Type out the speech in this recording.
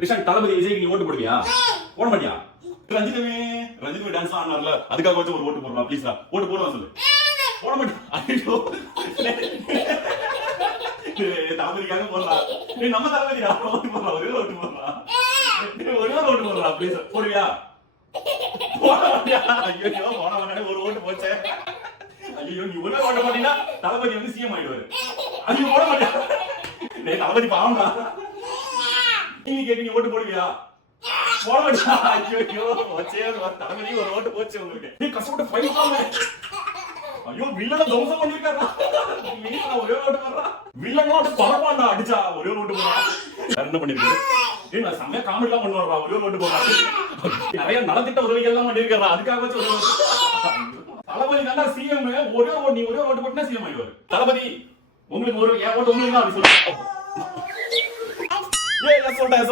ரிஷான் தளபதி விஜய்க்கு நீ ஓட்டு போடுவியா? போட மாட்டியா? ரஞ்சிதமே டான்ஸ் ஆனார்ல, அதுக்காக வச்சு ஒரு ஓட்டு போடலாம் ப்ளீஸ்டா. ஓட்டு போடுவா சொல்லு. போட மாட்டியா? ஐயோ தளபதிக்காக போடலாம். நீ நம்ம தளபதியா? ஓட்டு போடலாம், ஒரே ஓட்டு போடலாம். ஒரே ஓட்டு போடலாம் ப்ளீஸ். போடுவியா? போட மாட்டியா? ஐயோ போட மாட்டேன், ஒரு ஓட்டு போச்சே. ஐயோ நீ ஒரே ஓட்ட மாட்டீங்கன்னா தளபதி வந்து சிஎம் ஆயிடுவாரு. ஐயோ போட மாட்டியா? டேய் தளபதி பாவம்டா. நீ கேட்டு நீ ஓட்டு போடுவியா? போட மாட்டியா? ஐயோ போச்சே, தளபதி ஒரு ஓட்டு போச்சு உங்களுக்கு. நீ கஷ்டப்பட்டு ஃபைட் பண்ணு. ஐயோ வில்லன தோசம் பண்ணிருக்காரா? வில்லன ஒரே ஓட்டு போடுறா. வில்லனோட பரவாண்டா அடிச்சா ஒரே ஓட்டு போடுறா. என்ன பண்ணிருக்காரு? ஏய் நான் செம்ம காமெடிலாம் பண்ணுவாரா, ஒரே ஓட்டு போடுறா. நிறைய நலத்திட்ட உதவிகள் எல்லாம் பண்ணிருக்காரா, அதுக்காக வச்சு ஒரே ஓட்டு. தளபதி தான்டா சிஎம், ஒரே ஓட்டு நீ ஒரே ஓட்டு போட்டா சிஎம் ஆயிடுவாரு. தளபதி உங்களுக்கு ஒரு ஏன் ஓட்டு உங்களுக்கு தான் அப்படி சொல்றேன். ஏய் சொல்லிட்டேன்